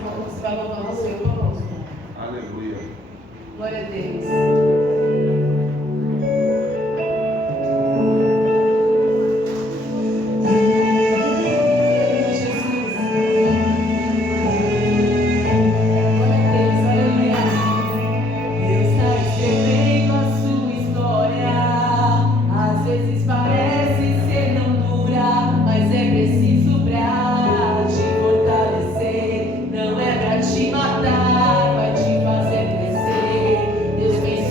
você vai louvar o Senhor conosco. Aleluia. Glória a Deus. Não é pra te matar, vai te fazer crescer. Deus vem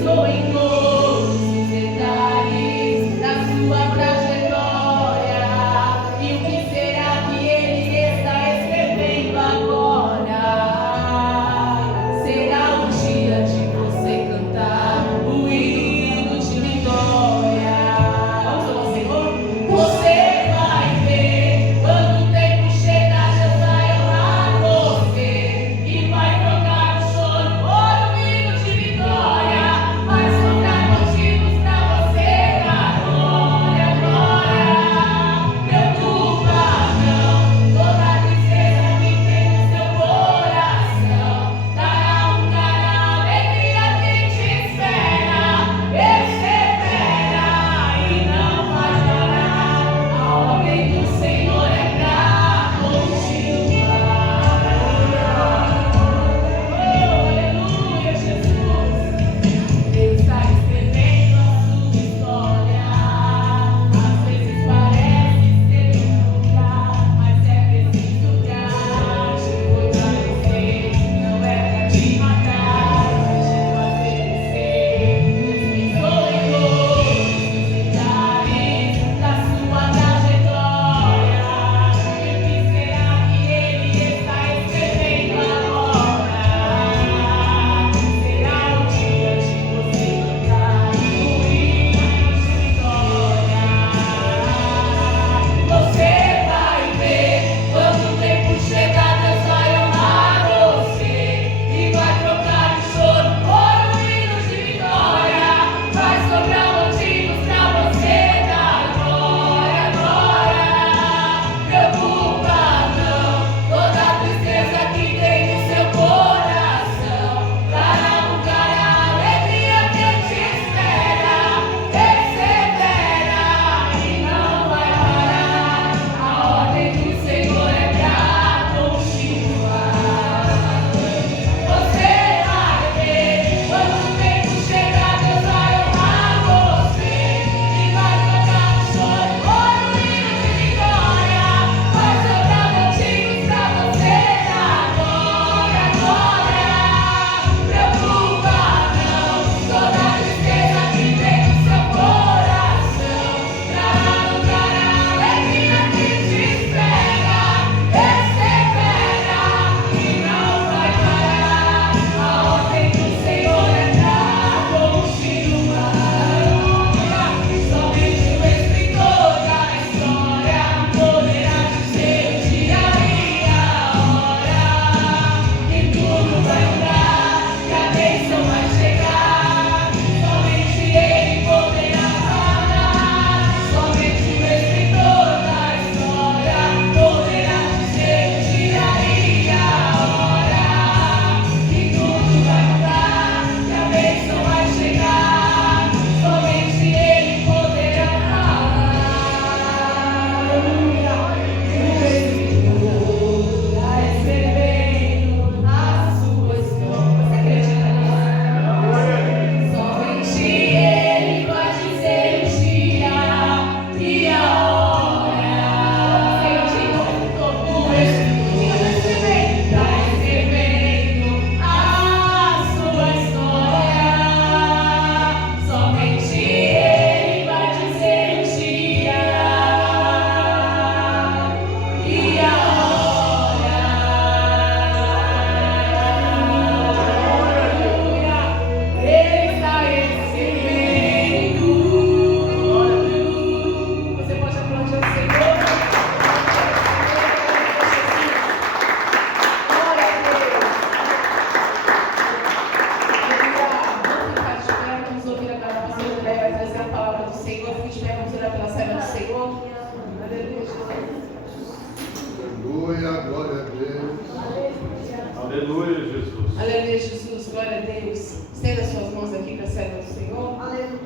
Estenda suas mãos aqui para a serva do Senhor. Aleluia.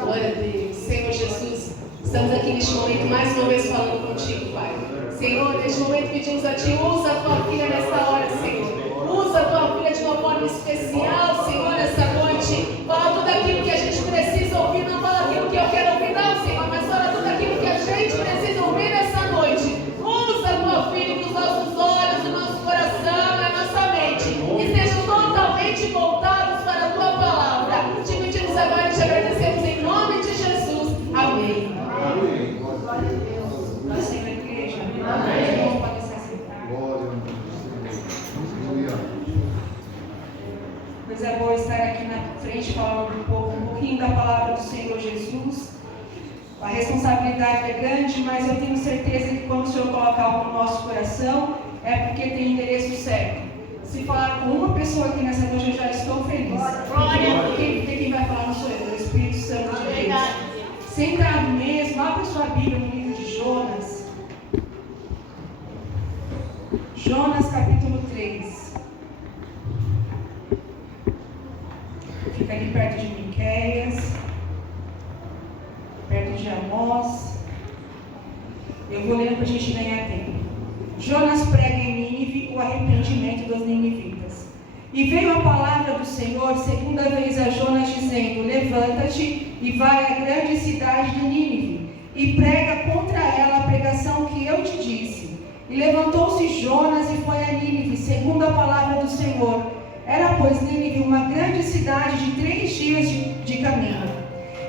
Glória a Deus. Senhor Jesus, estamos aqui neste momento mais uma vez falando contigo, Pai. Senhor, neste momento pedimos a Ti, usa a Tua filha nesta hora, Senhor. Usa a Tua filha de uma forma especial, Senhor, nesta noite. Fala tudo aquilo que a gente precisa ouvir, não fala aquilo que eu quero ouvir, não, Senhor, mas fala tudo aquilo que a gente precisa ouvir nessa noite. Usa a Tua filha, que os nossos olhos, o nosso coração e a nossa mente estejam totalmente voltados para a Tua palavra. Te pedimos agora e te agradecemos em nome de Jesus. Amém. Amém. Glória a Deus. Nós temos a igreja. Amém. Irmão, pode se assentar. Glória a Deus. Coisa boa estar aqui na frente falando um pouquinho da palavra do Senhor Jesus. A responsabilidade é grande, mas eu tenho certeza que quando o Senhor colocar algo no nosso coração, é porque tem endereço certo. Se falar com uma pessoa aqui nessa noite, eu já estou feliz. Porque quem vai falar não sou eu, é o Espírito Santo de Deus. Sentado mesmo, abre sua Bíblia no livro de Jonas. Jonas capítulo 3. Fica ali perto de Miqueias, perto de Amós. Eu vou lendo para a gente ganhar tempo. Jonas prega em Nínive o arrependimento dos ninivitas. E veio a palavra do Senhor segunda vez a Jonas, dizendo: levanta-te e vai à grande cidade de Nínive, e prega contra ela a pregação que eu te disse. E levantou-se Jonas e foi a Nínive, segundo a palavra do Senhor. Era, pois, Nínive uma grande cidade de 3 dias de caminho.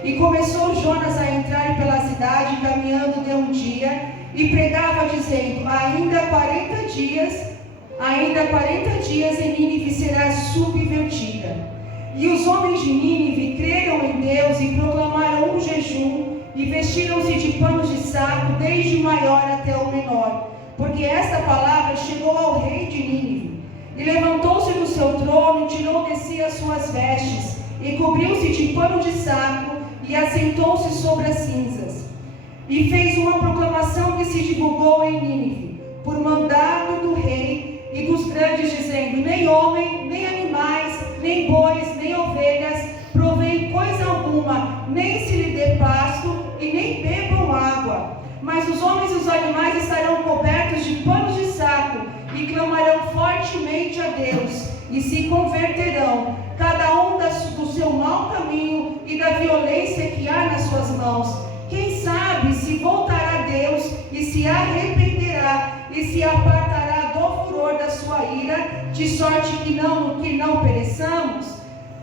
E começou Jonas a entrar pela cidade, caminhando de um dia, e pregava, dizendo: ainda 40 dias em Nínive será subvertida. E os homens de Nínive creram em Deus e proclamaram um jejum, e vestiram-se de panos de saco, desde o maior até o menor, porque esta palavra chegou ao rei de Nínive. E levantou-se do seu trono, e tirou de si as suas vestes, e cobriu-se de pano de saco, e assentou-se sobre as cinzas. E fez uma proclamação que se divulgou em Nínive, por mandado do rei e dos grandes, dizendo: nem homem, nem animais, nem bois, nem ovelhas, provém coisa alguma, nem se lhe dê pasto, e nem bebam água. Mas os homens e os animais estarão cobertos de panos de saco, e clamarão fortemente a Deus, e se converterão, cada um do seu mau caminho e da violência que há nas suas mãos. Quem sabe se voltará a Deus e se arrependerá e se apartará do furor da sua ira, de sorte que não pereçamos?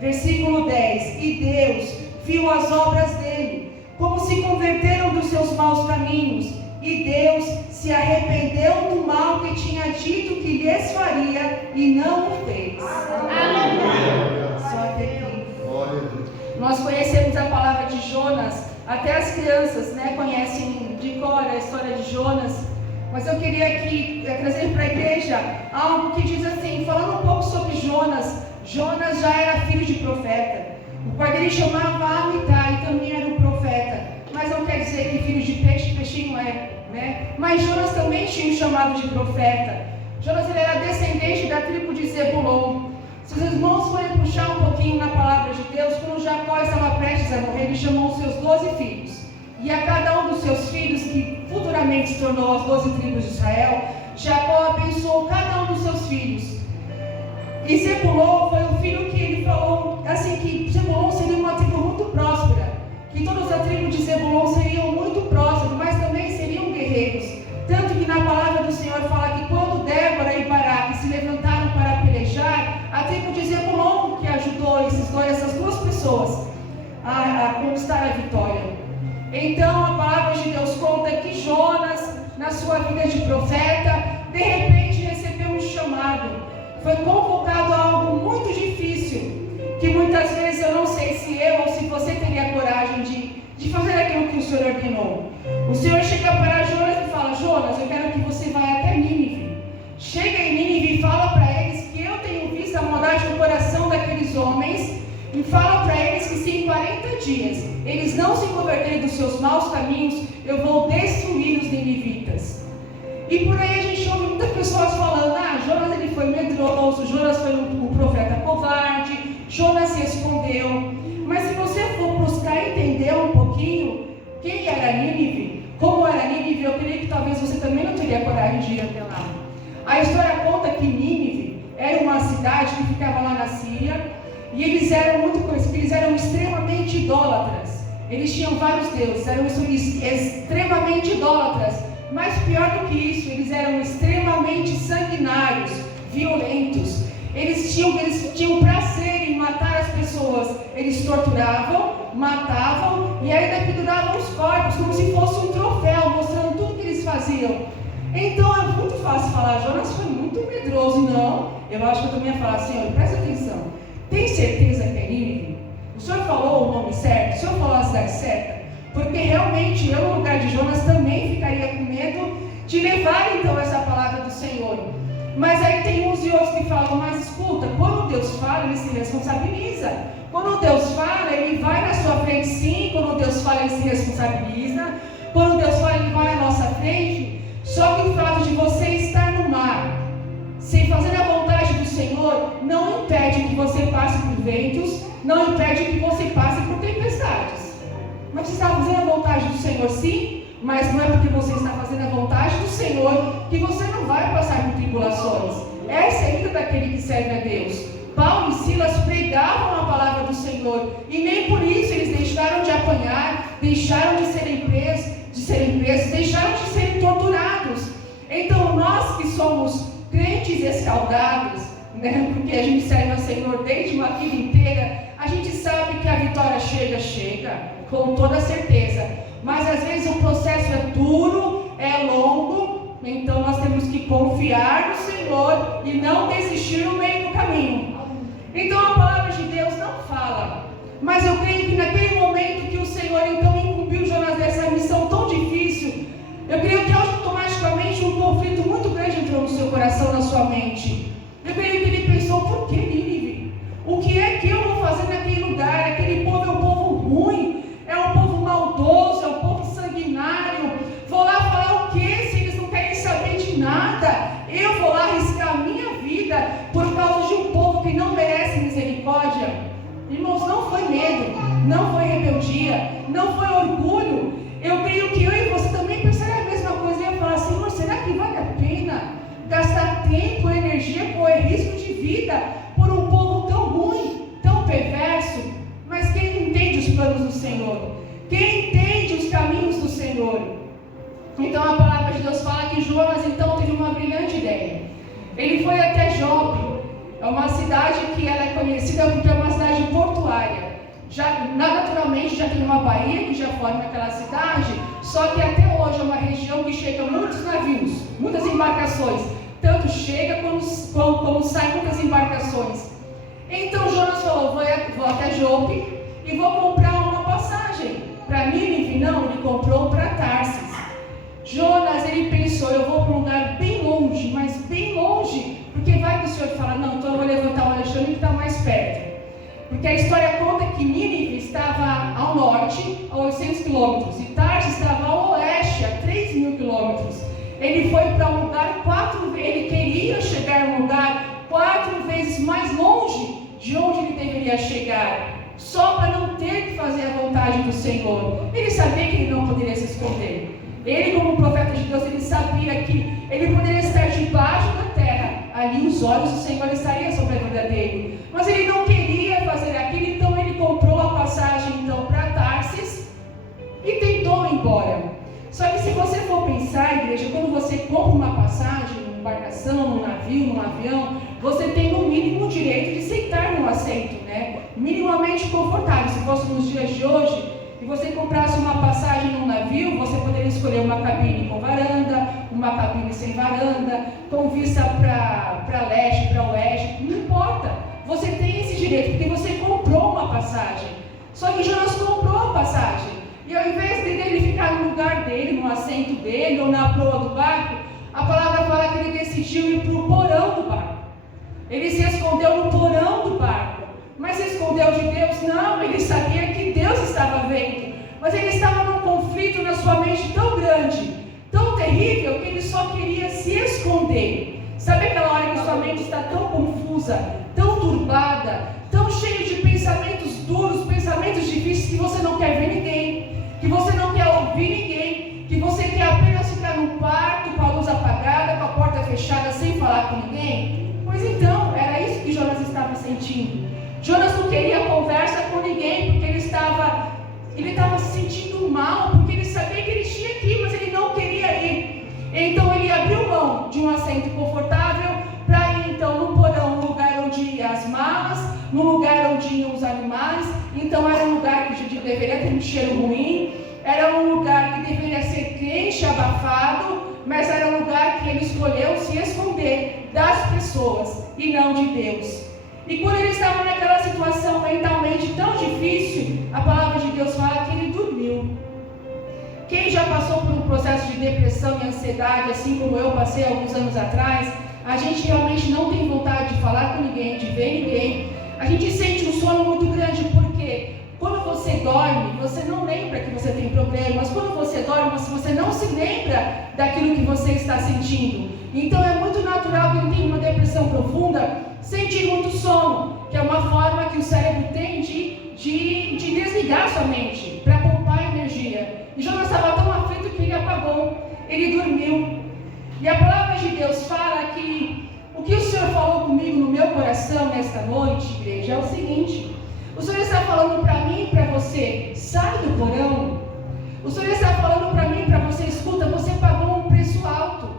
Versículo 10. E Deus viu as obras dele, como se converteram dos seus maus caminhos, e Deus se arrependeu do mal que tinha dito que lhes faria, e não o fez. Aleluia. Só até aqui. Glória a Deus. Nós conhecemos a palavra de Jonas, até as crianças, conhecem de cor a história de Jonas, mas eu queria aqui trazer para a igreja algo que diz assim, falando um pouco sobre Jonas. Jonas já era filho de profeta. O pai dele chamava Amitai e também era um profeta, mas não quer dizer que filho de peixe, peixinho é, Mas Jonas também tinha um chamado de profeta. Jonas ele era descendente da tribo de Zebulon. Se os irmãos forem puxar um pouquinho na palavra de Deus, quando Jacó estava prestes a morrer, ele chamou os seus 12 filhos. E a cada um dos seus filhos, que futuramente se tornou as 12 tribos de Israel, Jacó abençoou cada um dos seus filhos. E Zebulon foi o filho que ele falou, assim, que Zebulon seria uma tribo muito próspera, que todas as tribos de Zebulon seriam muito prósperas, mas também seriam guerreiros. Tanto que na palavra do Senhor fala que quando Débora e Baraque se levantaram para pelejar, a tribo de Zebulon que ajudou essas duas pessoas a conquistar a vitória. Então a palavra de Deus conta que Jonas, na sua vida de profeta, de repente recebeu um chamado. Foi convocado a algo muito difícil, que muitas vezes eu não sei se eu ou se você teria coragem de fazer aquilo que o Senhor ordenou. O Senhor chega para Jonas e fala: Jonas, eu quero que você vá até Nínive. Chega em Nínive e fala para eles que eu tenho visto a maldade no coração daqueles homens, e fala para eles que se em 40 dias eles não se converterem dos seus maus caminhos, eu vou destruir os ninivitas. E por aí a gente ouve muitas pessoas falando: Jonas ele foi medroso, Jonas foi um profeta covarde, de ir até lá. A história conta que Nínive era uma cidade que ficava lá na Síria, e eles eram muito conhecidos, eles eram extremamente idólatras. Eles tinham vários deuses, eram extremamente idólatras. Mas pior do que isso, eles eram extremamente sanguinários, violentos. Eles tinham prazer em matar as pessoas. Eles torturavam, matavam e ainda penduravam os corpos como se fosse um troféu, mostrando tudo que eles faziam. Então é muito fácil falar, Jonas foi muito medroso. Não, eu acho que eu também ia falar, Senhor, presta atenção. Tem certeza que é Nínive? O Senhor falou o nome certo? O Senhor falou a cidade certa? Porque realmente eu, no lugar de Jonas, também ficaria com medo de levar então essa palavra do Senhor. Mas aí tem uns e outros que falam, mas escuta, quando Deus fala, Ele se responsabiliza. Quando Deus fala, Ele vai na sua frente sim. Quando Deus fala, Ele se responsabiliza. Quando Deus fala, Ele vai à nossa frente. Só que o fato de você estar no mar, sem fazer a vontade do Senhor, não impede que você passe por ventos, não impede que você passe por tempestades. Mas você está fazendo a vontade do Senhor sim, mas não é porque você está fazendo a vontade do Senhor que você não vai passar por tribulações. Essa é a vida daquele que serve a Deus. Paulo e Silas pregavam a palavra do Senhor, e nem por isso eles deixaram de apanhar, deixaram de serem presos, deixaram de serem torturados. Então nós que somos crentes escaldados, né, porque a gente serve ao Senhor desde uma vida inteira, a gente sabe que a vitória chega, com toda certeza. Mas às vezes o processo é duro, é longo, então nós temos que confiar no Senhor e não desistir no meio do caminho. Então a palavra de Deus não fala, mas eu creio que naquele momento que o Senhor então incumbiu Jonas dessa missão tão difícil, eu creio que automaticamente um conflito muito grande entrou no seu coração, na sua mente. Eu creio que ele pensou, por que Nínive? O que é que eu vou fazer naquele lugar? Aquele povo é um povo ruim, é um povo maldoso, é um povo sanguinário. Vou lá falar o que se eles não querem saber de nada? Eu vou lá arriscar a minha vida por causa de um povo que não merece misericórdia? Irmãos, não foi medo, não foi rebeldia, não foi orgulho. Eu creio que eu e você também pensaria a mesma coisa. Eu ia falar, Senhor, será que vale a pena gastar tempo, energia, correr risco de vida por um povo tão ruim, tão perverso? Mas quem entende os planos do Senhor? Quem entende os caminhos do Senhor? Então a palavra de Deus fala que Jonas então teve uma brilhante ideia. Ele foi até Jope. É uma cidade que ela é conhecida porque é uma cidade portuária. Naturalmente já tem uma baía que já forma aquela cidade, só que até hoje é uma região que chega muitos navios, muitas embarcações. Tanto chega como sai muitas embarcações. Então Jonas falou, vou até Jope e vou comprar uma passagem. Para Nínive não, ele comprou para Tarsis. Jonas, ele pensou, eu vou para um lugar bem longe, mas bem longe, porque vai que o Senhor fala, não, então eu vou levantar o Alexandre que está mais perto. Porque a história conta que Nínive estava ao norte, a 800 quilômetros, e Tarsis estava ao oeste, a 3.000 quilômetros. Ele foi para um lugar ele queria chegar a um lugar 4 vezes mais longe de onde ele deveria chegar, só para não ter que fazer a vontade do Senhor. Ele sabia que ele não poderia se esconder. Ele, como profeta de Deus, ele sabia que ele poderia estar debaixo da terra, ali os olhos do Senhor estariam sobre a vida dele. Mas ele não queria fazer aquilo, então ele comprou a passagem então, para Tarsis e tentou ir embora. Só que se você for pensar, igreja, quando você compra uma passagem, numa embarcação, num navio, num avião, você tem no mínimo o direito de sentar no assento, né? Minimamente confortável. Se fosse nos dias de hoje, e você comprasse uma passagem num navio, você poderia escolher uma cabine com varanda, uma cabine sem varanda, com vista para leste, para oeste, não importa. Você tem esse direito, porque você comprou uma passagem. Só que Jonas comprou a passagem. E ao invés dele ficar no lugar dele, no assento dele, ou na proa do barco, a palavra fala que ele decidiu ir para o porão do barco. Ele se escondeu no porão do barco. Mas se escondeu de Deus? Não, ele sabia que Deus estava vendo. Mas ele estava num conflito na sua mente tão grande, tão terrível, que ele só queria se esconder. Sabe aquela hora que sua mente está tão confusa, tão turbada, tão cheia de pensamentos duros, pensamentos difíceis, que você não quer ver ninguém, que você não quer ouvir ninguém, que você quer apenas ficar no quarto com a luz apagada, fechada, sem falar com ninguém? Pois então, era isso que Jonas estava sentindo. Jonas não queria conversa com ninguém, porque ele estava se sentindo mal, porque ele sabia que ele tinha que ir, mas ele não queria ir. Então ele abriu mão de um assento confortável para ir então no porão, no lugar onde iam as malas, no lugar onde iam os animais. Então era um lugar que deveria ter um cheiro ruim, era um lugar que deveria ser quente, abafado, mas era um lugar que ele escolheu se esconder das pessoas e não de Deus. E quando ele estava naquela situação mentalmente tão difícil, a palavra de Deus fala que ele dormiu. Quem já passou por um processo de depressão e ansiedade, assim como eu passei alguns anos atrás, a gente realmente não tem vontade de falar com ninguém, de ver ninguém. A gente sente um sono muito grande, porque quando você dorme, você não lembra que você tem problemas. Quando você dorme, você não se lembra daquilo que você está sentindo. Então é muito natural quem tem uma depressão profunda sentir muito sono, que é uma forma que o cérebro tem de desligar sua mente, para poupar energia. E Jonas estava tão aflito que ele apagou, ele dormiu. E a palavra de Deus fala que o que o Senhor falou comigo no meu coração nesta noite, igreja, é o seguinte: o Senhor está falando para mim e para você, sai do porão. O Senhor está falando para mim e para você, escuta, você pagou um preço alto.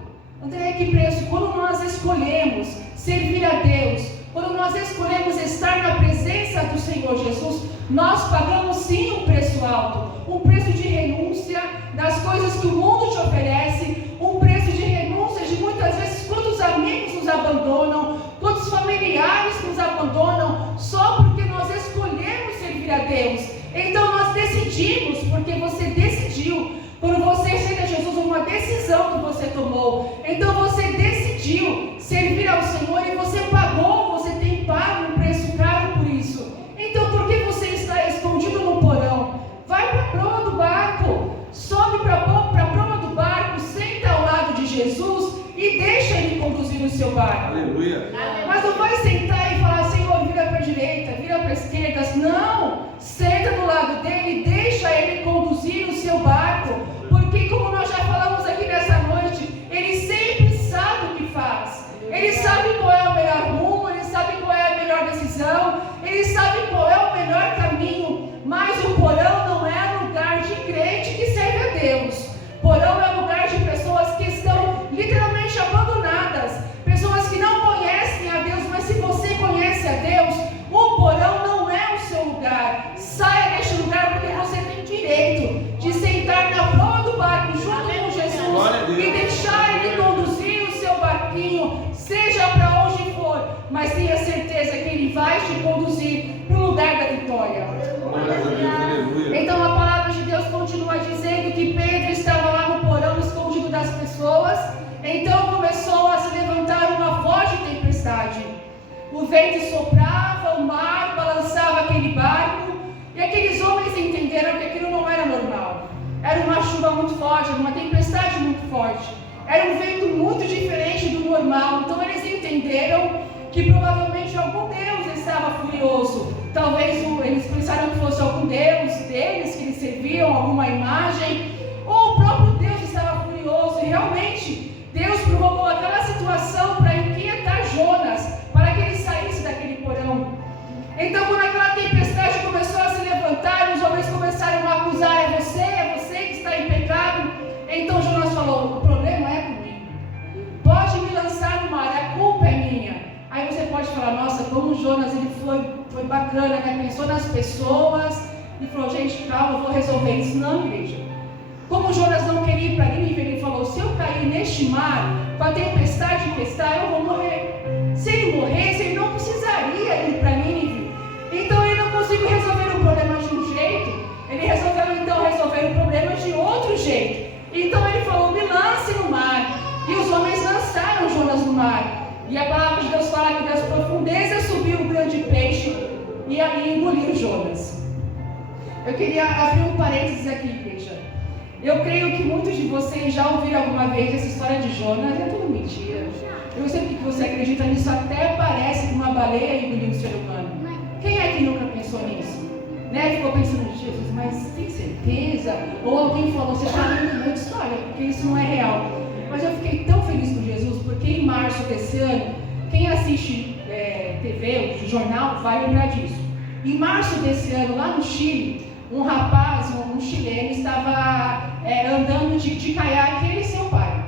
André, que preço? Quando nós escolhemos servir a Deus, quando nós escolhemos estar na presença do Senhor Jesus, nós pagamos sim um preço alto, um preço de renúncia das coisas que o mundo te oferece, um preço de renúncia de muitas vezes quantos amigos nos abandonam, quantos familiares nos abandonam, só porque nós escolhemos servir a Deus. Então nós decidimos, porque você decidiu. Quando você aceita Jesus, uma decisão que você tomou. Então você decidiu servir ao Senhor e você pagou, você tem pago um preço caro por isso. Então por que você está escondido no porão? Vai para a proa do barco, sobe para a proa do barco, senta ao lado de Jesus e deixa Ele conduzir o seu barco. Aleluia. Mas não vai sentar e falar, Senhor, vira para a direita, vira para a esquerda. Não, senta do lado dele e deixa Ele conduzir o seu barco. Porque como nós já falamos aqui nessa noite, Ele sempre sabe o que faz. Ele sabe qual é o melhor rumo, Ele sabe qual é a melhor decisão, Ele sabe qual é o melhor caminho. Mas o porão não é lugar de crente que serve a Deus. Porão é lugar de pessoas que estão literalmente abandonadas, pessoas que não conhecem a Deus. Mas se você conhece a Deus, o porão não é o seu lugar. Saia deste lugar, porque você tem direito de sentar na proa do barco junto com Jesus e deixar Ele conduzir o seu barquinho, seja para onde for, mas tenha certeza que Ele vai te conduzir para o lugar da vitória. Então a palavra de Deus continua dizendo que Pedro estava lá no porão, escondido das pessoas. Então começou a se levantar uma forte tempestade. O vento soprava, o mar balançava aquele barco, e aqueles homens entenderam que aquilo não era normal. Era uma chuva muito forte, era uma tempestade muito forte, era um vento muito diferente do normal. Então eles entenderam que provavelmente algum Deus estava furioso. Talvez eles pensaram que fosse algum Deus deles, que eles serviam, alguma imagem, ou o próprio Deus estava furioso. E realmente Deus provocou aquela situação para inquietar Jonas, para que ele saísse daquele porão. Então quando aquela tempestade começou a se levantar, os homens começaram a acusar, é você que está em pecado. Então Jonas falou, o problema é comigo, pode me lançar no mar, a culpa é minha. Aí você pode falar, nossa, como Jonas ele foi bacana, né? Pensou nas pessoas e falou, gente, calma, eu vou resolver isso. Não, igreja. Como Jonas não queria ir para Nínive, ele falou, se eu cair neste mar, com a tempestade que está, eu vou morrer. Se ele morresse, ele não precisaria ir para Nínive. Então ele não conseguiu resolver o problema de um jeito, ele resolveu então resolver o problema de outro jeito. Então ele falou, me lance no mar. E os homens lançaram Jonas no mar. E a palavra de Deus fala que das profundezas subiu um grande peixe e ali engoliu Jonas. Eu queria abrir um parênteses aqui, igreja. Eu creio que muitos de vocês já ouviram alguma vez essa história de Jonas. É tudo mentira. Eu sei que você acredita nisso, até parece que uma baleia engoliu um ser humano. Quem é que nunca pensou nisso? Né? Ficou pensando, Jesus, mas tem certeza? Ou alguém falou, você está lendo muita história, porque isso não é real. Mas eu fiquei tão feliz com Jesus, porque em março desse ano, quem assiste TV, jornal, vai lembrar disso. Em março desse ano, lá no Chile, um rapaz, um chileno, estava andando de caiaque, ele e seu pai.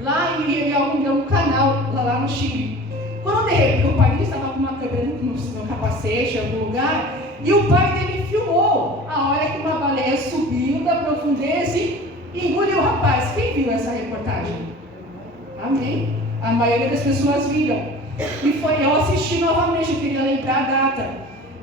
Lá em algum canal, lá no Chile. Quando de repente o pai dele estava com uma câmera no capacete, em algum lugar, e o pai dele filmou a hora que uma baleia subiu da profundeza e engoliu o rapaz. Quem viu essa reportagem? Amém? A maioria das pessoas viram. E eu assisti novamente, eu queria lembrar a data.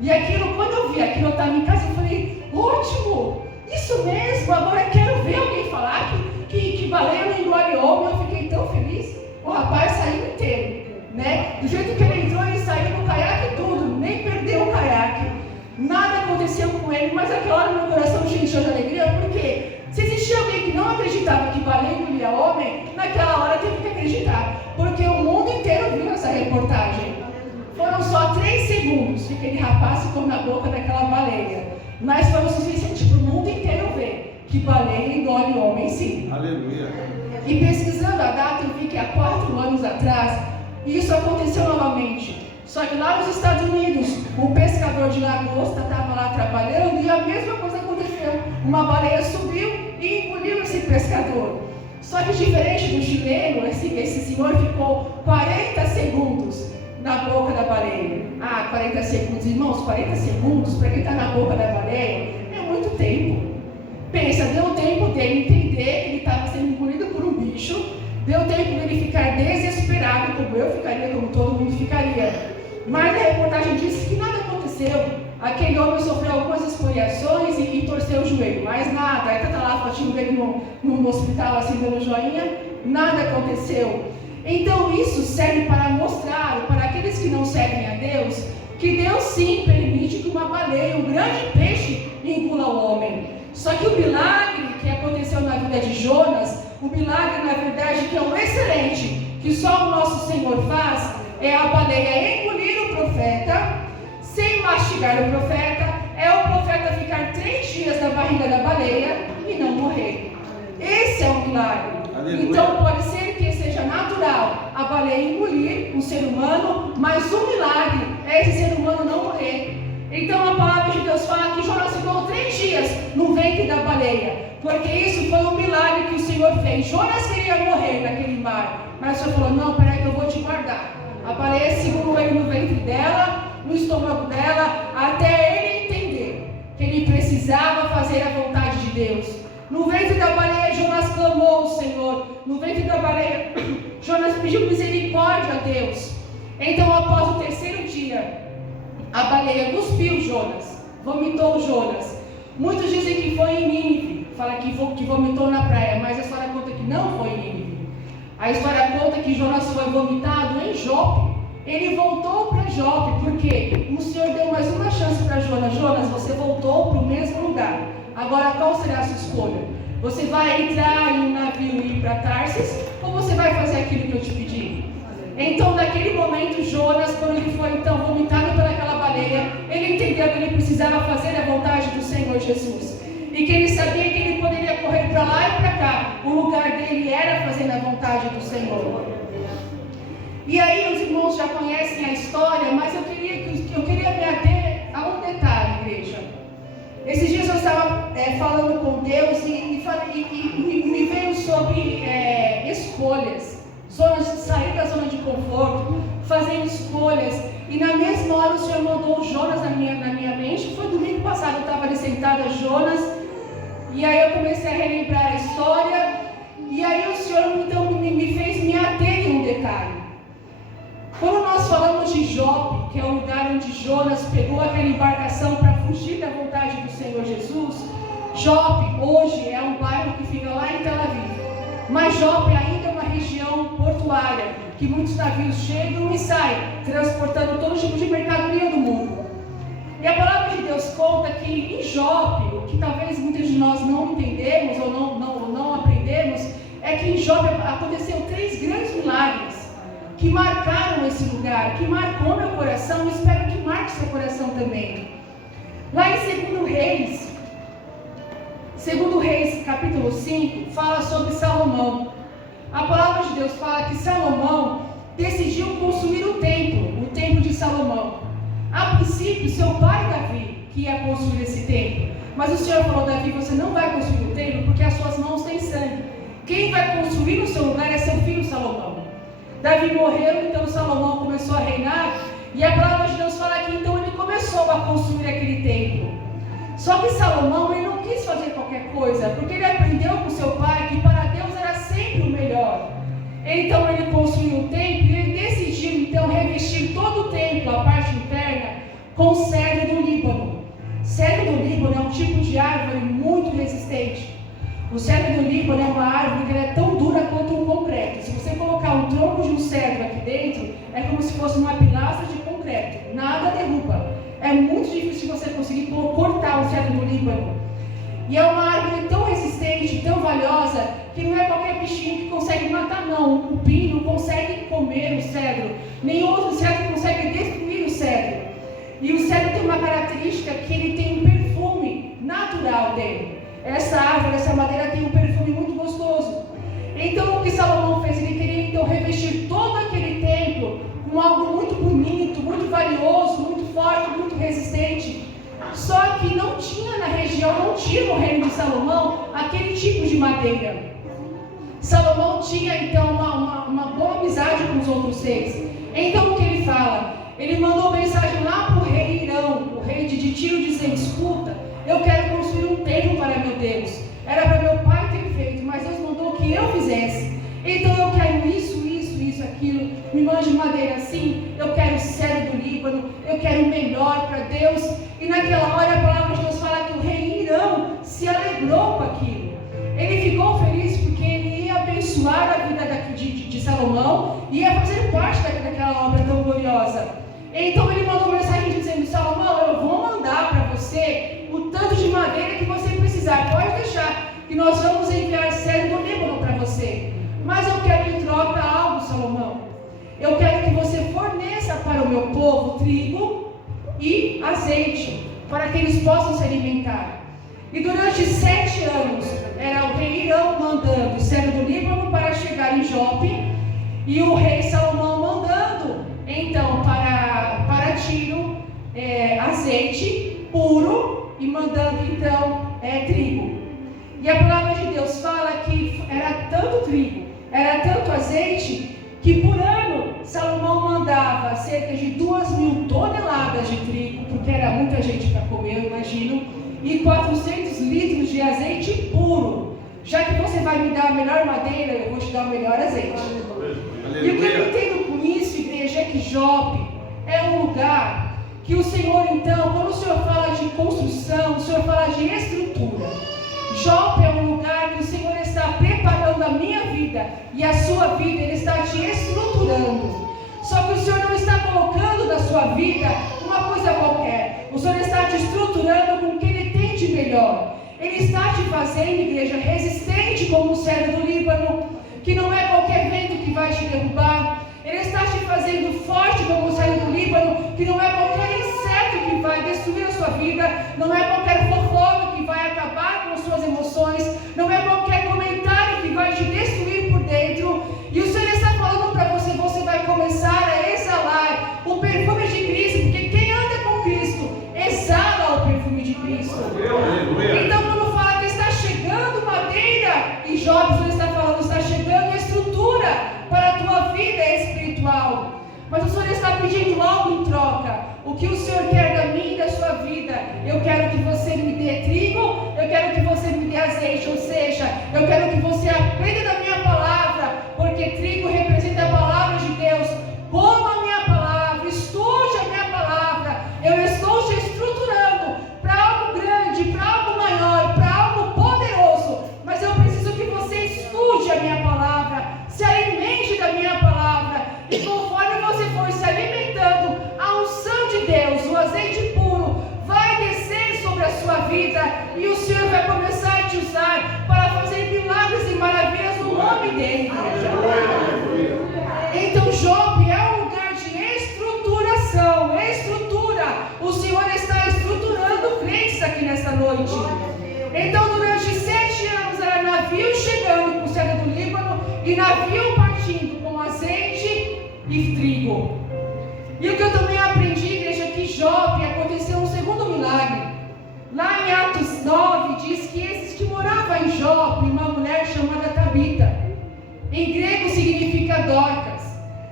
E aquilo, quando eu vi aquilo, eu estava em casa, eu falei, ótimo, isso mesmo, agora eu quero ver alguém falar que baleia não engole homem. Eu fiquei tão feliz. O rapaz saiu inteiro, né? Do jeito que ele entrou, ele saiu no caiaque tudo, nem perdeu o caiaque. Nada aconteceu com ele, mas aquela hora meu coração encheu de alegria, porque se existia alguém que não acreditava que baleia engolia homem, naquela hora teve que acreditar, porque o mundo inteiro viu essa reportagem. Foram só 3 segundos que aquele rapaz ficou na boca daquela baleia, mas foi o suficiente para o mundo inteiro ver que baleia engole homem sim. Aleluia. E pesquisando a data, eu vi que há 4 anos atrás, isso aconteceu novamente. Só que lá nos Estados Unidos, o pescador de lagosta estava lá trabalhando e a mesma coisa aconteceu. Uma baleia subiu e engoliu esse pescador. Só que diferente do chileno, esse senhor ficou 40 segundos na boca da baleia. 40 segundos, irmãos, 40 segundos para quem está na boca da baleia é muito tempo. Pensa, deu tempo dele entender que ele estava sendo engolido por um bicho, deu tempo dele ficar desesperado, como eu ficaria, como todo mundo ficaria. Mas a reportagem disse que nada aconteceu. Aquele homem sofreu algumas escoriações e torceu o joelho, mas nada. Aí está lá a fotinho dele no hospital, assim, dando joinha, nada aconteceu. Então isso serve para mostrar para aqueles que não servem a Deus, que Deus sim permite que uma baleia, um grande peixe, engula o homem. Só que o milagre que aconteceu na vida de Jonas, o milagre na verdade que é um excelente, que só o nosso Senhor faz, é a baleia engolir o profeta, sem mastigar o profeta, é o profeta ficar 3 dias na barriga da baleia e não morrer. Esse é o milagre. Aleluia. Então pode ser que seja natural a baleia engolir um ser humano, mas o milagre é esse ser humano não morrer. Então a palavra de Deus fala que Jonas ficou 3 dias no ventre da baleia, porque isso foi um milagre que o Senhor fez. Jonas queria morrer naquele mar, mas o Senhor falou, não, peraí que eu vou te guardar. A baleia segurou ele no ventre dela, no estômago dela, até ele entender que ele precisava fazer a vontade de Deus. No ventre da baleia, Jonas clamou ao Senhor. No ventre da baleia, Jonas pediu misericórdia a Deus. Então, após o 3º dia, a baleia cuspiu Jonas, vomitou Jonas. Muitos dizem que foi em Nínive, fala que vomitou na praia, mas a história conta que não foi em Nínive. A história conta que Jonas foi vomitado em Jope. Ele voltou para Jope, porque o Senhor deu mais uma chance para Jonas. Jonas, você voltou para o mesmo lugar. Agora, qual será a sua escolha? Você vai entrar em um navio e ir para Tarsis, ou você vai fazer aquilo que eu te pedi? Então, naquele momento, Jonas, quando ele foi então vomitado pelaquela baleia, ele entendeu que ele precisava fazer a vontade do Senhor Jesus. E que ele sabia que ele poderia correr para lá e para cá. O lugar dele era fazendo a vontade do Senhor. E aí os irmãos já conhecem a história, mas eu queria me ater a um detalhe, igreja. Esses dias eu estava falando com Deus e me veio sobre escolhas. Sair da zona de conforto, fazer escolhas. E na mesma hora o Senhor mandou Jonas na minha mente. Foi domingo passado, eu estava ali sentada, Jonas. E aí eu comecei a relembrar a história. E aí o Senhor então me fez me ater em um detalhe. Quando nós falamos de Jope, que é o lugar onde Jonas pegou aquela embarcação para fugir da vontade do Senhor Jesus, Jope hoje é um bairro que fica lá em Tel Aviv. Mas Jope ainda é uma região portuária, que muitos navios chegam e saem, transportando todo tipo de mercadoria do mundo. E a palavra de Deus conta que em Jope, o que talvez muitos de nós não entendemos ou não aprendemos, é que em Jope aconteceu 3 grandes milagres que marcaram esse lugar, que marcou meu coração e espero que marque seu coração também. Lá em 2 Reis capítulo 5, fala sobre Salomão. A palavra de Deus fala que Salomão decidiu construir o templo de Salomão. A princípio, seu pai Davi que ia construir esse templo. Mas o Senhor falou: Davi, você não vai construir o templo porque as suas mãos têm sangue. Quem vai construir no seu lugar é seu filho Salomão. Davi morreu, então Salomão começou a reinar. E a palavra de Deus fala que então ele começou a construir aquele templo. Só que Salomão, ele não quis fazer qualquer coisa, porque ele aprendeu com seu pai que para Deus era sempre o melhor. Então ele construiu o templo e ele decidiu então revestir todo o templo, a parte interna, com cedro do Líbano. Cedro do Líbano é um tipo de árvore muito resistente. O cedro do Líbano é uma árvore que é tão dura quanto um concreto. Se você colocar um tronco de um cedro aqui dentro, é como se fosse uma pilastra de concreto. Nada derruba. É muito difícil você conseguir cortar o cedro do Líbano. E é uma árvore tão resistente, tão valiosa, que não é qualquer bichinho que consegue matar, não. O cupim não consegue comer o cedro. Nem outro cedro consegue destruir o cedro. E o cedro tem uma característica que ele tem um perfume natural dele. Essa árvore, essa madeira tem um perfume muito gostoso. Então o que Salomão fez? Ele queria então revestir todo aquele templo com algo muito bonito, muito valioso, muito forte, muito resistente. Só que não tinha na região, não tinha no reino de Salomão aquele tipo de madeira. Salomão tinha então uma boa amizade com os outros reis. Então o que ele fala? Ele mandou mensagem lá para o rei Irão, o rei de Tiro, dizendo: escuta, eu quero construir um templo para meu Deus. Era para meu pai ter feito, mas Deus mandou que eu fizesse. Então eu quero isso, aquilo. Me mande madeira assim. Eu quero cedro do Líbano. Eu quero o melhor para Deus. E naquela hora a palavra de Deus fala que o rei Irão se alegrou com aquilo. Ele ficou feliz porque ele ia abençoar a vida de Salomão e ia fazer parte daquela obra tão gloriosa. Então ele mandou mensagem dizendo: Salomão, eu vou mandar para você o tanto de madeira que você precisar. Pode deixar que nós vamos enviar cedro do Líbano para você. Mas eu quero em troca algo, Salomão. Eu quero que você forneça para o meu povo trigo e azeite, para que eles possam se alimentar. E durante 7 anos era o rei Irão mandando o cedro do Líbano para chegar em Jope, e o rei Salomão mandando então para Tiro azeite puro e mandando então trigo. E a palavra de Deus fala que era tanto trigo, era tanto azeite, que por ano Salomão mandava cerca de 2.000 toneladas de trigo, porque era muita gente para comer, eu imagino, e 400 litros de azeite puro. Já que você vai me dar a melhor madeira, eu vou te dar o melhor azeite. Aleluia. E o que eu entendo com isso, igreja, é que Jope é um lugar que o Senhor, então, quando o Senhor fala de construção, o Senhor fala de estrutura. Jope é um lugar que o Senhor está preparando a minha vida e a sua vida, Ele está te estruturando. Só que o Senhor não está colocando na sua vida uma coisa qualquer. O Senhor está te estruturando com o que Ele tem de melhor. Ele está te fazendo, igreja, resistente como o cedro do Líbano, que não é qualquer vento que vai te derrubar. Ele está te fazendo forte como o cedro do Líbano, que não é qualquer inseto que vai destruir a sua vida, não é qualquer fofoca que vai acabar com as suas emoções, não é qualquer comentário que vai te destruir por dentro. E o Senhor está falando para você, você vai começar a exalar o perfume de Cristo, porque quem anda com Cristo exala o perfume de Cristo. Então quando fala que está chegando madeira, e Jó, o Senhor está falando, está chegando estrutura para a tua vida espiritual. Mas o Senhor está pedindo algo em troca. O que o Senhor quer da minha e da sua vida? Eu quero que você me dê trigo, eu quero que você me dê azeite, ou seja, eu quero que você aprenda da minha palavra, porque trigo representa a palavra de Deus. Coma a minha palavra, estude a minha palavra. Eu estou te estruturando para algo grande, para algo maior, para algo poderoso. Mas eu preciso que você estude a minha palavra, se alimente da minha palavra, e conforme você for se alimentando, a unção de Deus, o azeite puro, vai descer sobre a sua vida, e o Senhor vai começar a te usar para fazer milagres e maravilhas no nome dele. Então Jope é um lugar de estruturação, estrutura. O Senhor está estruturando crentes aqui nesta noite. Então durante 7 anos era navio chegando com o cedro do Líbano, e navio partindo com azeite e trigo. E o que eu também aprendi, igreja, que Jope aconteceu um segundo milagre. Lá em Atos 9 diz que esses que moravam em Jope, uma mulher chamada Tabita, em grego significa Dorcas.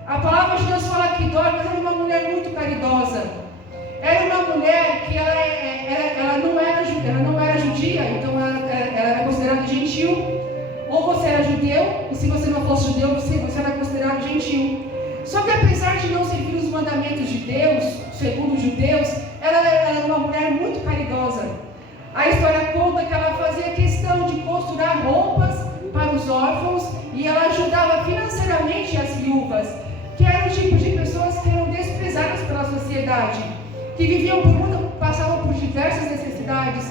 A palavra de Deus fala que Dorcas era uma mulher muito caridosa. Era uma mulher que ela não era judia, então ela era considerada gentil. Ou você era judeu, e se você não fosse judeu, você era considerado gentil. Só que apesar de não seguir os mandamentos de Deus, segundo os judeus, ela era uma mulher muito caridosa. A história conta que ela fazia questão de costurar roupas para os órfãos e ela ajudava financeiramente as viúvas, que eram o tipo de pessoas que eram desprezadas pela sociedade, que viviam passavam por diversas necessidades.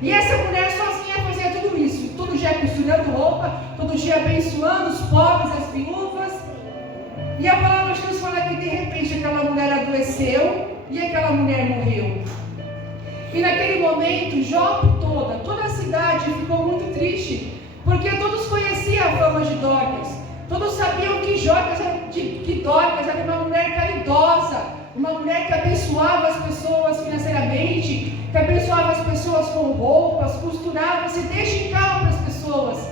E essa mulher sozinha fazia tudo isso, todo dia costurando roupa, todo dia abençoando os pobres, as viúvas. E a palavra de Deus fala que de repente aquela mulher adoeceu e aquela mulher morreu. E naquele momento, Jope toda a cidade ficou muito triste, porque todos conheciam a fama de Dorcas. Todos sabiam que Dorcas era uma mulher caridosa, uma mulher que abençoava as pessoas financeiramente, que abençoava as pessoas com roupas, costurava, se dedicava para as pessoas.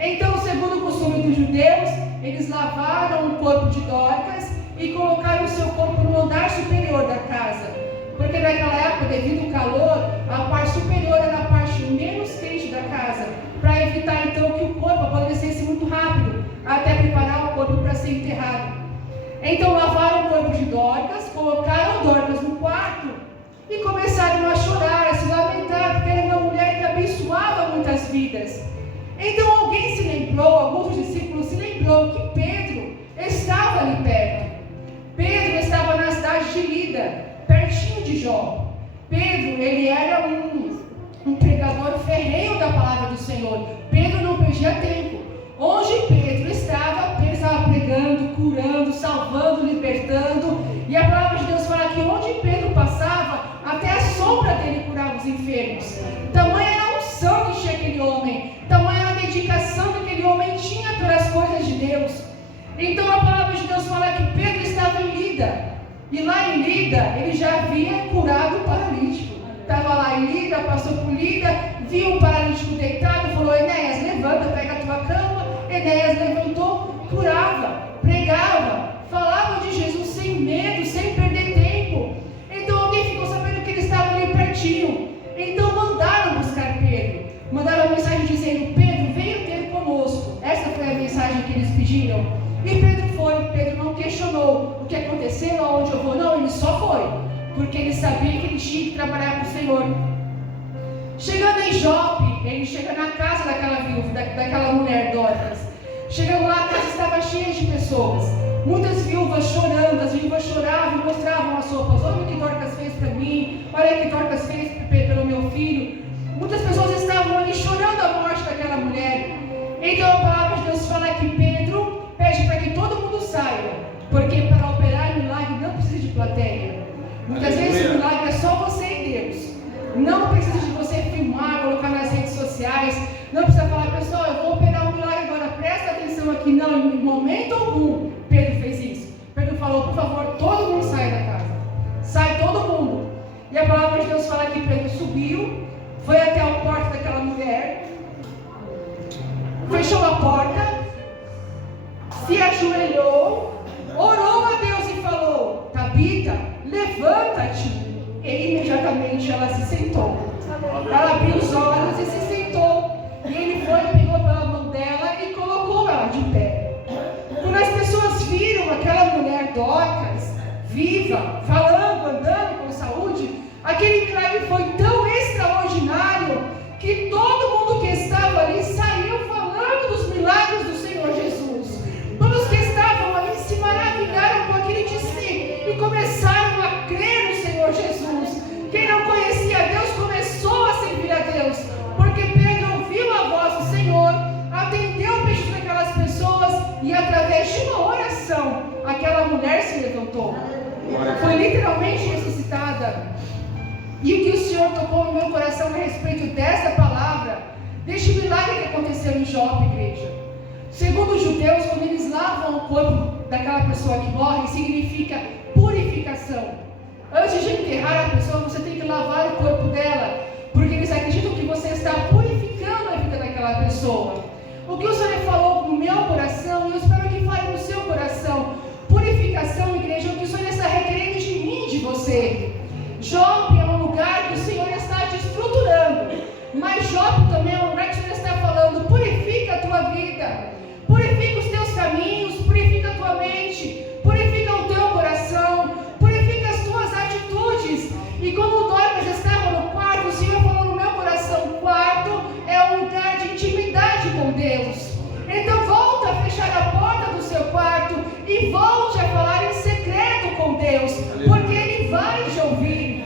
Então, segundo o costume dos judeus, eles lavaram o corpo de Dorcas e colocaram o seu corpo no andar superior da casa. Porque naquela época, devido ao calor, a parte superior era a parte menos quente da casa, para evitar então que o corpo apodrecesse muito rápido, até preparar o corpo para ser enterrado. Então lavaram o corpo de Dorcas, colocaram Dorcas no quarto e começaram a chorar, a se lamentar, porque era uma mulher que abençoava muitas vidas. Então alguém se lembrou, alguns discípulos se lembrou que Pedro estava ali perto. Pedro estava na cidade de Lida, pertinho de Jó. Pedro, ele era um pregador ferrenho da palavra do Senhor. Pedro não perdia tempo. Onde Pedro estava pregando, curando, salvando, libertando. E a palavra de Deus fala que onde Pedro passava, até a sombra dele curava os enfermos. Tamanha era a unção que tinha aquele homem, tamanha era a dedicação que aquele homem tinha pelas coisas de Deus. Então a palavra de Deus fala que Pedro estava em Lida. E lá em Lida, ele já havia curado o paralítico. Estava lá em Lida, passou por Lida, viu um paralítico deitado, falou: Enéas, levanta, pega a tua cama. Enéas levantou, curava, pregava, falava de Jesus sem medo, sem perder tempo. Então alguém ficou sabendo que ele estava ali pertinho. Então mandaram buscar Pedro. Mandaram a mensagem dizendo: Pedro, venha ter conosco. Essa foi a mensagem que eles pediram. E Pedro foi. Pedro não questionou o que aconteceu, aonde eu vou. Não, ele só foi, porque ele sabia que ele tinha que trabalhar com o Senhor. Chegando em Jope, ele chega na casa daquela viúva, daquela mulher Dorcas. Chegando lá, a casa estava cheia de pessoas. Muitas viúvas chorando, as viúvas choravam e mostravam as roupas. Olha o que Dorcas fez para mim, olha o que Dorcas fez pelo meu filho. Muitas pessoas estavam ali chorando a morte daquela mulher. Então a palavra de Deus fala que Pedro pede para que todo mundo saia, porque para operar milagre não precisa de plateia. Muitas vezes o milagre é só você e Deus. Não precisa de você filmar, colocar nas redes sociais. Não precisa falar: pessoal, eu vou operar um milagre agora, presta atenção aqui. Não, em momento algum Pedro fez isso. Pedro falou: por favor, todo mundo sai da casa. Sai todo mundo. E a palavra de Deus fala que Pedro subiu, foi até a porta daquela mulher, fechou a porta, se ajoelhou, orou a Deus e falou: Tabita, levanta-te. E imediatamente ela se sentou. Ela abriu os olhos e se sentou. E ele foi, pegou pela mão dela e colocou ela de pé. Quando as pessoas viram aquela mulher Dorcas, viva, falando, andando com saúde, aquele milagre foi tão extraordinário que todo mundo que estava ali saiu falando dos milagres do Senhor Jesus. Todos que estavam ali se maravilharam com aquele testemunho e começaram a crer no Senhor Jesus. Quem não conhecia Deus começou a servir a Deus, porque Pedro ouviu a voz do Senhor, atendeu o pedido daquelas pessoas e através de uma oração, aquela mulher se levantou. Foi literalmente ressuscitada. E o que o Senhor tocou no meu coração a respeito dessa palavra, deste milagre que aconteceu em Jope, igreja. Segundo os judeus, quando eles lavam o corpo daquela pessoa que morre, significa purificação. Antes de enterrar a pessoa, você tem que lavar o corpo dela, porque eles acreditam que você está purificando a vida daquela pessoa. O que o Senhor falou no meu coração, e eu espero que fale no seu coração, purificação, igreja, é o que o Senhor está requerendo de mim, de você. Jope é um lugar que o Senhor está te estruturando, mas Jope também é um lugar que o Senhor está falando, purifica a tua vida, purifica os teus caminhos, purifica a tua mente, purifica o teu coração, purifica as tuas atitudes. E como o Dorcas estava no quarto, o Senhor falou no meu coração, o quarto é um lugar de intimidade com Deus. Então volta a fechar a porta do seu quarto e volte a falar em secreto com Deus, porque Ele vai te ouvir.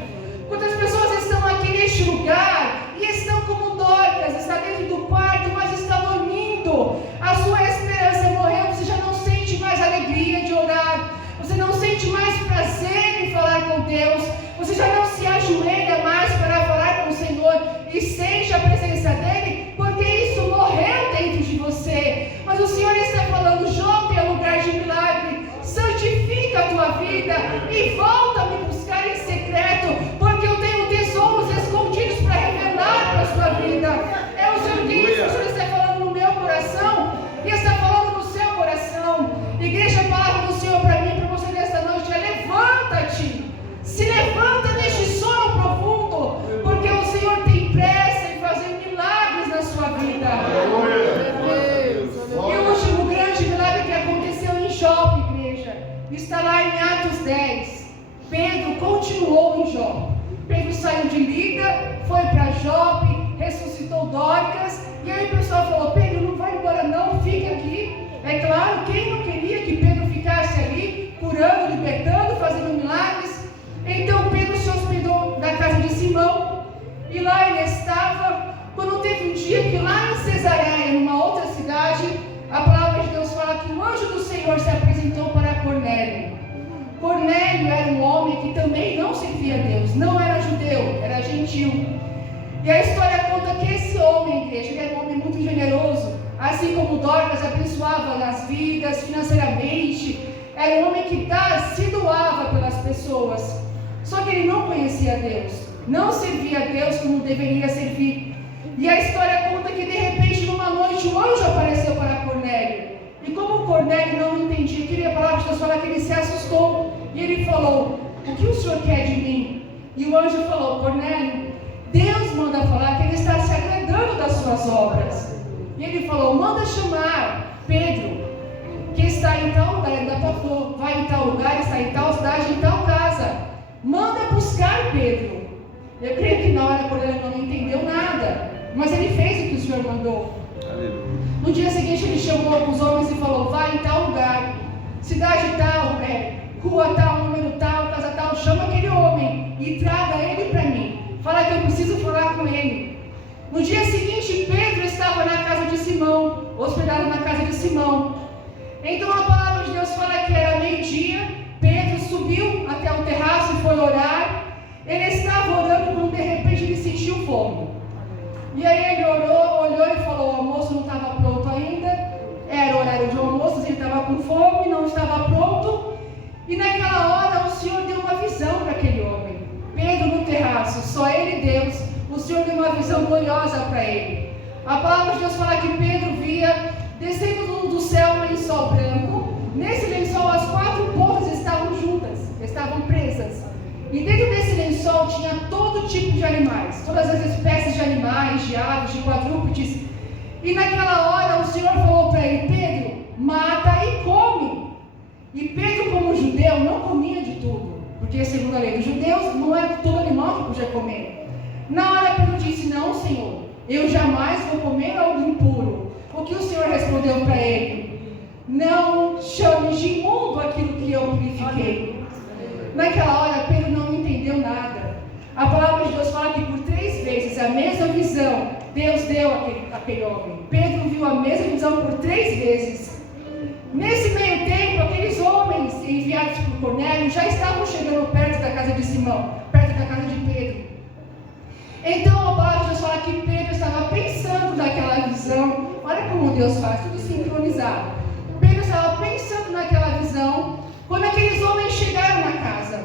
Quantas pessoas estão aqui neste lugar e estão como Dorcas, está dentro do quarto, mas está dormindo. A sua esperança morreu, você já não sente mais alegria de orar, você não sente mais prazer em falar com Deus, você já não se ajoelha mais para falar com o Senhor e sente a presença dEle, porque isso morreu dentro de você. Mas o Senhor está falando, Jope é lugar de milagre, santifica a tua vida e volta a me buscar em secreto, porque eu tenho tesouros escondidos para revelar para a sua vida. É o Senhor que isso, o Senhor está falando no meu coração e está falando no seu coração. Igreja, a palavra do Senhor para mim, para você nesta noite é: levanta-te, se levanta neste sono profundo, porque o Senhor tem pressa em fazer milagres na sua vida. E o último grande milagre que aconteceu em Jope, igreja, está lá em Atos 10. Pedro continuou em Jope. Pedro saiu de Lida, foi para Jope, ressuscitou Dorcas, e aí o pessoal falou: Pedro, não vai embora não, fica aqui. É claro, quem não queria que Pedro ficasse ali, curando, libertando, fazendo milagres? Então Pedro se hospedou na casa de Simão, e lá ele estava, quando teve um dia que lá em Cesareia, numa outra cidade, a palavra de Deus fala que o anjo do Senhor se apresentou para Cornélio. Cornélio era um homem que também não servia a Deus, não era judeu, era gentil. E a história conta que esse homem, igreja, ele era um homem muito generoso, assim como Dorcas abençoava nas vidas, financeiramente, era um homem que se doava pelas pessoas. Só que ele não conhecia Deus, não servia a Deus como deveria servir. E a história conta que de repente, numa noite, um anjo apareceu para Cornélio. E como Cornélio não entendia, queria a palavra de Deus falar que ele se assustou. E ele falou: o que o Senhor quer de mim? E o anjo falou: Cornélio, Deus manda falar que Ele está se agradando das suas obras. E ele falou: manda chamar Pedro, que está em tal lugar. Ele ainda falou: vai em tal lugar, está em tal cidade, em tal casa. Manda buscar Pedro. Eu creio que na hora Cornélio não entendeu nada, mas ele fez o que o Senhor mandou. No dia seguinte ele chamou alguns homens e falou: vai em tal lugar, cidade tal, rua tal, número tal, casa tal, chama aquele homem e traga ele para mim. Fala que eu preciso falar com ele. No dia seguinte Pedro estava na casa de Simão, hospedado na casa de Simão. Então a palavra de Deus fala que era meio-dia. Pedro subiu até o terraço e foi orar. Ele estava orando quando de repente ele sentiu fome. E aí ele olhou e falou: o almoço não estava pronto ainda, era o horário de almoço, ele estava com fome, não estava pronto. E naquela hora o Senhor deu uma visão para aquele homem. Pedro no terraço, só ele e Deus. O Senhor deu uma visão gloriosa para ele. A palavra de Deus fala que Pedro via descendo do céu um lençol branco. Nesse lençol as 4 porras estavam juntas, estavam presas. E dentro desse lençol tinha todo tipo de animais, todas as espécies de animais, de aves, de quadrúpedes. E naquela hora o Senhor falou para ele: Pedro, mata e come. E Pedro, como judeu, não comia de tudo, porque segundo a lei dos judeus, não era todo animal que podia comer. Na hora Pedro disse: não, Senhor, eu jamais vou comer algo impuro. O que o Senhor respondeu para ele? Não chames de imundo aquilo que eu purifiquei. Naquela hora Pedro não entendeu nada. A palavra de Deus fala que por 3 vezes a mesma visão Deus deu àquele homem. Pedro viu a mesma visão por 3 vezes. Nesse meio tempo, aqueles homens enviados por Cornélio já estavam chegando perto da casa de Simão, perto da casa de Pedro. Então a palavra de Deus fala que Pedro estava pensando naquela visão. Olha como Deus faz, tudo sincronizado. Pedro estava pensando naquela visão, quando aqueles homens chegaram na casa.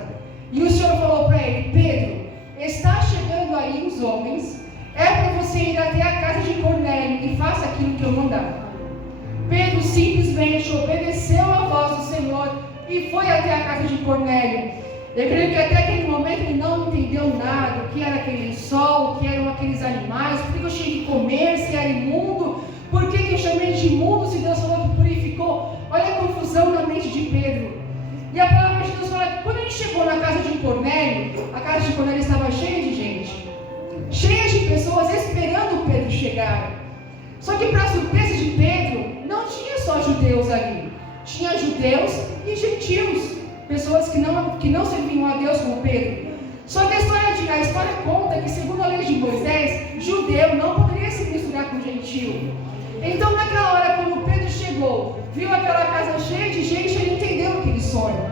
E o Senhor falou para ele: Pedro, está chegando aí os homens, é para você ir até a casa de Cornélio e faça aquilo que eu mandar. Pedro simplesmente obedeceu a voz do Senhor e foi até a casa de Cornélio. Eu creio que até aquele momento ele não entendeu nada, o que era aquele sol, o que eram aqueles animais, por que eu tinha que comer, se era imundo, por que eu chamei de imundo se Deus falou que purificou. Olha a confusão na mente de Pedro. E a palavra de Deus fala que quando ele chegou na casa de Cornélio, a casa de Cornélio estava cheia de gente, cheia de pessoas esperando Pedro chegar. Só que, para surpresa de Pedro, não tinha só judeus ali, tinha judeus e gentios, pessoas que não serviam a Deus como Pedro. Só que a história conta que, segundo a lei de Moisés, judeu não poderia se misturar com gentio. Então, naquela hora, quando Pedro chegou, viu aquela casa cheia de gente, ele entendeu aquele sonho.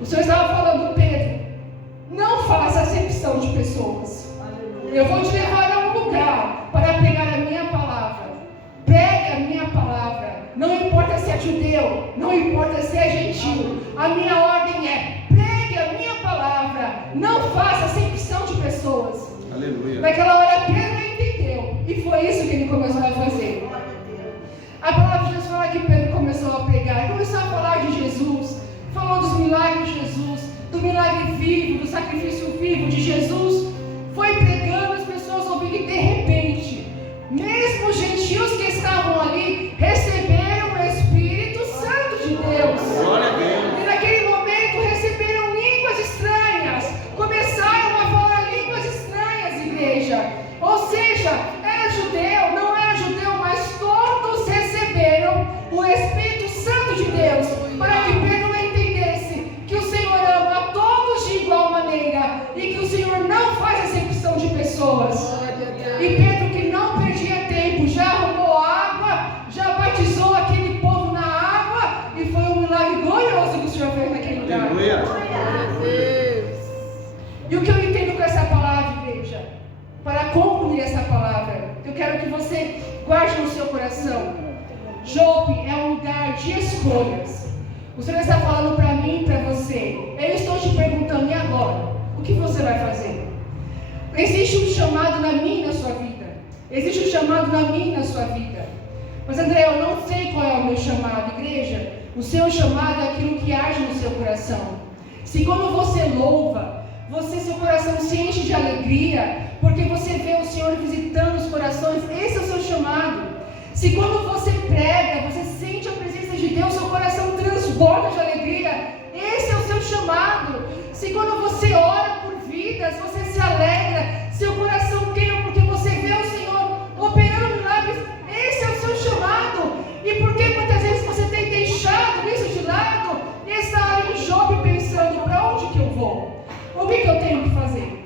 O Senhor estava falando: Pedro, não faça acepção de pessoas. Eu vou te levar a um lugar para pregar a minha palavra. Pregue a minha palavra. Não importa se é judeu, não importa se é gentil. A minha ordem é: pregue a minha palavra. Não faça acepção de pessoas. Aleluia. Naquela hora Pedro entendeu. E foi isso que ele começou a fazer. A palavra de Deus fala que Pedro começou a pregar. Começou a falar de Jesus. Falou dos milagres de Jesus. Do milagre vivo, do sacrifício vivo de Jesus. Foi pregando, as pessoas ouvindo, e de repente, mesmo os gentios que estavam ali receberam o Espírito Santo de Deus. Glória a Deus. E naquele momento receberam línguas estranhas. Começaram a falar línguas estranhas, igreja. Ou seja, era judeu, não era judeu, mas todos receberam o Espírito Santo de Deus. Para que Pedro entendesse que o Senhor ama a todos de igual maneira e que o Senhor não faz acepção de pessoas. E Pedro, que não perdia tempo, já arrumou água, já batizou aquele povo na água, e foi um milagre glorioso que o Senhor fez naquele lugar. Aleluia. E o que eu entendo com essa palavra, igreja, para concluir essa palavra, eu quero que você guarde no seu coração: Jope é um lugar de escolhas. O Senhor está falando para mim e para você. Eu estou te perguntando: e agora? O que você vai fazer? Existe um chamado na minha e na sua vida. Existe um chamado na minha e na sua vida. Mas, André, eu não sei qual é o meu chamado, igreja. O seu chamado é aquilo que age no seu coração. Se quando você louva, seu coração se enche de alegria, porque você vê o Senhor visitando os corações, esse é o seu chamado. Se quando você prega, você sente a presença de Deus, seu coração transborda de alegria, esse é o seu chamado. Se quando você ora por vidas, você se alegra, seu coração queima porque você vê o Senhor operando milagres, esse é o seu chamado. E porque muitas vezes você tem deixado isso de lado e está ali em Jobe pensando: para onde que eu vou? O que eu tenho que fazer?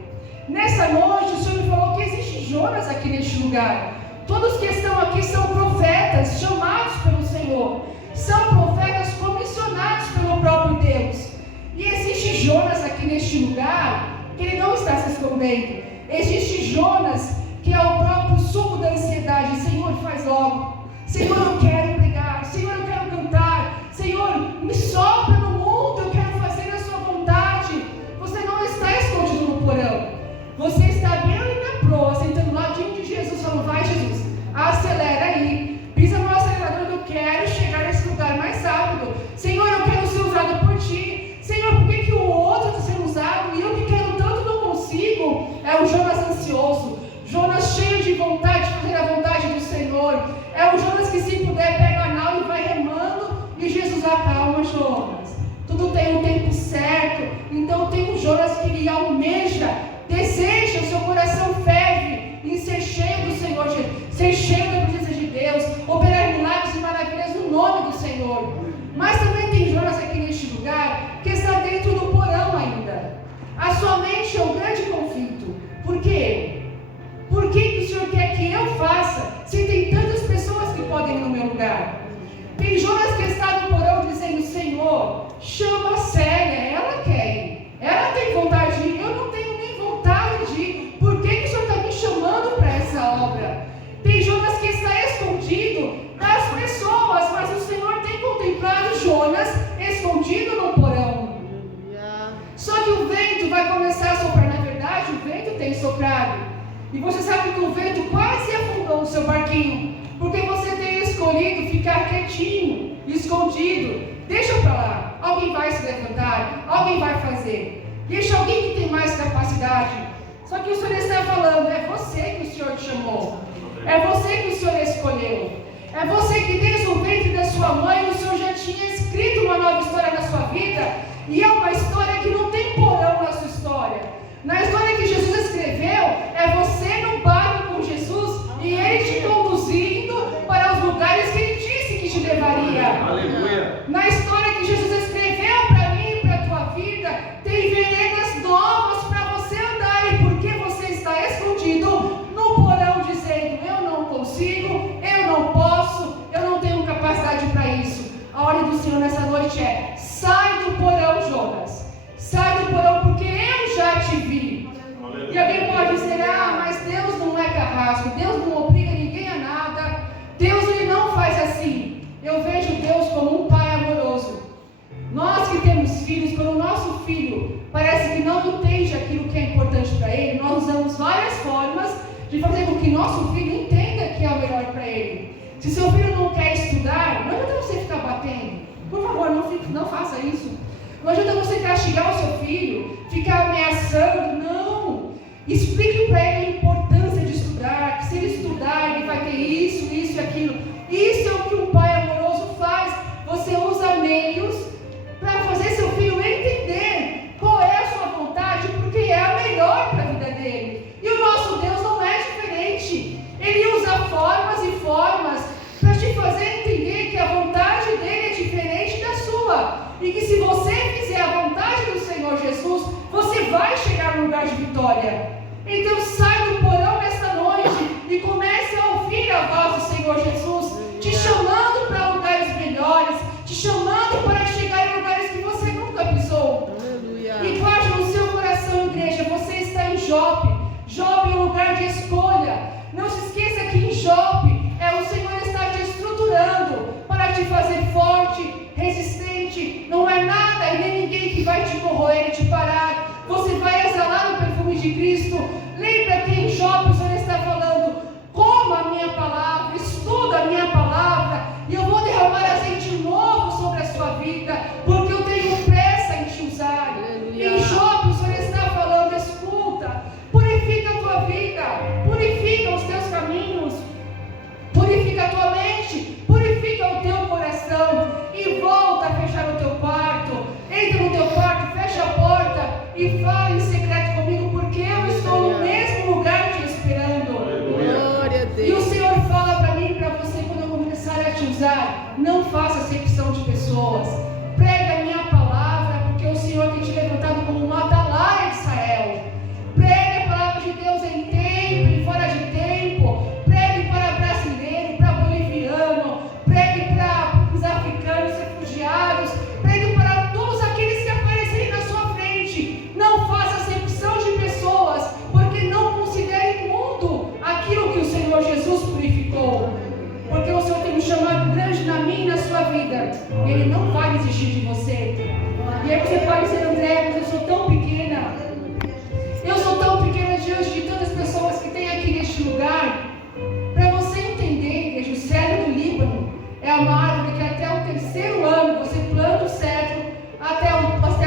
Nessa noite o Senhor me falou que existe Jonas aqui neste lugar. Todos que estão aqui são profetas chamados pelo Senhor, são profetas comissionados pelo próprio Deus. E existe Jonas aqui neste lugar que ele não está se escondendo. Existe Jonas que é o próprio suco da ansiedade. Senhor, faz logo. Senhor, eu quero pregar. Senhor, eu quero cantar. Senhor, me sopra no mundo. Eu quero fazer a sua vontade. Você não está escondido no porão. Você está bem ali na proa, sentando lá diante de Jesus, falando: vai, Jesus, acelera aí. Pisa no acelerador, eu quero chegar nesse lugar mais rápido. Senhor, eu quero ser usado por ti. Senhor, por que o outro está sendo usado e eu que quero tanto não consigo? É o Jonas ansioso, Jonas cheio de vontade de fazer a vontade do Senhor. É o Jonas que, se puder, pega a nau e vai remando, e Jesus acalma Jonas. Tudo tem um tempo certo. Então tem um Jonas que ele almeja, deseja, o seu coração ferve em ser cheio do Senhor, ser cheio da presença de Deus, operar milagres e maravilhas no nome do Senhor. Mas também tem Jonas aqui neste lugar que está dentro do porão ainda. A sua mente é um grande conflito. Por quê? Por que o Senhor quer que eu faça, se tem tantas pessoas que podem ir no meu lugar? Tem Jonas que está no porão dizendo: Senhor, chama a Célia, ela quer ir, ela tem vontade de ir, eu não tenho nem vontade E você sabe que o vento quase afundou o seu barquinho, porque você tem escolhido ficar quietinho, escondido. Deixa para lá, alguém vai se levantar, alguém vai fazer. Deixa alguém que tem mais capacidade. Só que o Senhor está falando, é você que o Senhor te chamou, é você que o Senhor escolheu, é você que desde o ventre da sua mãe o Senhor já tinha escrito uma nova história na sua vida, e é uma história que não tem porão na sua história. Na história que Jesus escreveu, é você no barco com Jesus e Ele te conduzindo para os lugares que Ele disse que te levaria. Aleluia. Na história que Jesus escreveu para mim e para a tua vida, tem veredas novas para você andar. E porque você está escondido no porão dizendo, eu não consigo, eu não posso, eu não tenho capacidade para isso. A ordem do Senhor nessa noite é, sai do porão, Jonas. Sai do porão, porque eu já te vi. E alguém pode dizer, mas Deus não é carrasco, Deus não obriga ninguém a nada, Deus ele não faz assim. Eu vejo Deus como um pai amoroso. Nós que temos filhos, quando o nosso filho parece que não entende aquilo que é importante para ele, nós usamos várias formas de fazer com que nosso filho entenda que é o melhor para ele. Se seu filho não quer estudar, não adianta você ficar batendo. Por favor, não faça isso. Não adianta você castigar o seu filho, ficar ameaçando, não. Explique para ele a importância de estudar, que se ele estudar, ele vai ter isso, isso e aquilo. Isso é o que um pai amoroso faz. Você usa meios para fazer seu filho entender qual é a sua vontade, porque é a melhor para a vida dele. E o nosso Deus não é diferente. Ele usa formas e formas para te fazer entender que a vontade dele é diferente da sua. E que se você fizer a vontade do Senhor Jesus, você vai chegar no lugar de vitória. Então sai do porão nesta noite e comece a ouvir a voz do Senhor Jesus, te chamando para lugares melhores, te chamando para chegar em lugares que você nunca pisou. E guarde no seu coração, igreja, você está em Jope. Jope é um lugar de escolha. Não se esqueça que em Jope o Senhor está te estruturando para te fazer forte, resistente. Não é nada e nem ninguém que vai te corroer e te parar. Você vai exalar o perfume de Cristo. Lembra que em Jope o Senhor está falando, coma a minha palavra, estuda a minha palavra, e eu vou derramar azeite novo sobre a sua vida, porque eu tenho pressa em te usar. Em Jope o Senhor está falando, escuta, purifica a tua vida, purifica os teus caminhos, purifica a tua mente, purifica o teu coração, e volta a fechar o teu quarto. Entra no teu quarto, fecha a porta e fala em secreto comigo, porque eu estou no mesmo lugar te esperando. Glória a Deus. E o Senhor fala para mim e para você, quando eu começar a te usar, não faça acepção de pessoas. Prega a minha palavra, porque o Senhor tem te levantado como uma atalaia de Israel. Pregue a palavra de Deus em tempo e fora de tempo. Pregue para brasileiro, para boliviano, pregue para os africanos refugiados, pregue para todos aqueles que aparecerem na sua frente. Não faça acepção de pessoas, porque não considere imundo aquilo que o Senhor Jesus purificou. Porque o Senhor tem um chamado grande na minha e na sua vida, e Ele não vai desistir de você. E aí você pode dizer, André, mas eu sou tão pequena. Eu sou tão pequena diante de tantas pessoas que tem aqui neste lugar. Para você entender, igreja, o cedro do Líbano é uma árvore que até o terceiro ano você planta o cedro, até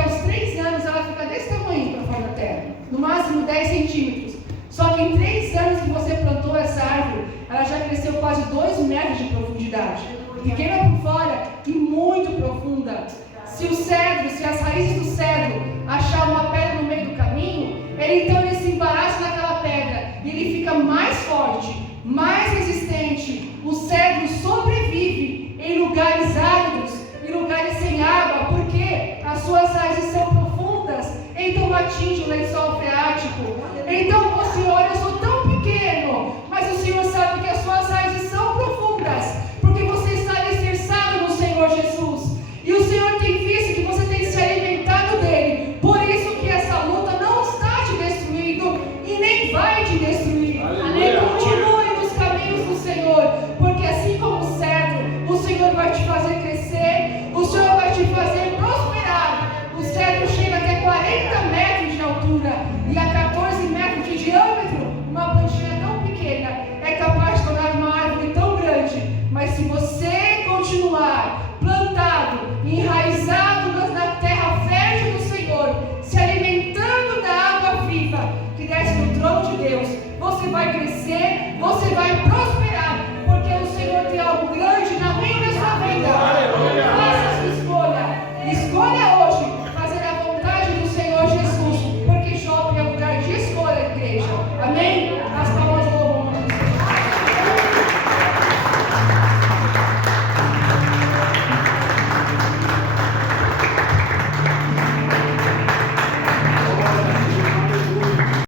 os 3 anos ela fica desse tamanho para fora da terra, no máximo 10 centímetros. Só que em 3 anos que você plantou essa árvore, ela já cresceu quase 2 metros de profundidade. Pequena por fora e muito profunda. Se as raízes do cedro achar uma pedra no meio do caminho, ele se embaraça naquela pedra e ele fica mais forte, mais resistente. O cedro sobrevive em lugares áridos, em lugares sem água, porque as suas raízes são profundas, então atinge o lençol freático. Então você olha, eu sou tão pequeno, mas o Senhor sabe que as suas raízes são profundas, porque você está alicerçado no Senhor Jesus. E o Senhor tem visto que você tem se alimentado dele. Por isso que essa luta não está te destruindo e nem vai te destruir. Continue nos caminhos do Senhor, porque assim como o cedro, o Senhor vai te fazer crescer, o Senhor vai te fazer prosperar. O cedro chega até 40 metros de altura e a 14 metros de diâmetro desce do trono de Deus. Você vai crescer, você vai prosperar, porque o Senhor tem algo grande na minha e na sua vida.